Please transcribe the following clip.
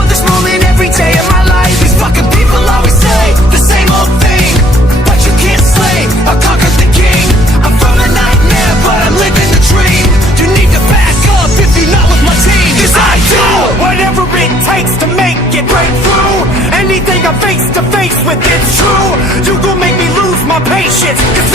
for this moment every day of my life. These fucking people always say the same old thing, but you can't slay or conquer the king. I'm from a nightmare, but I'm living the dream. You need to back up if you're not with my team, 'cause I do whatever it takes to make it break through. Anything I'm face to face with, it's true. You gon' make me lose my patience, 'cause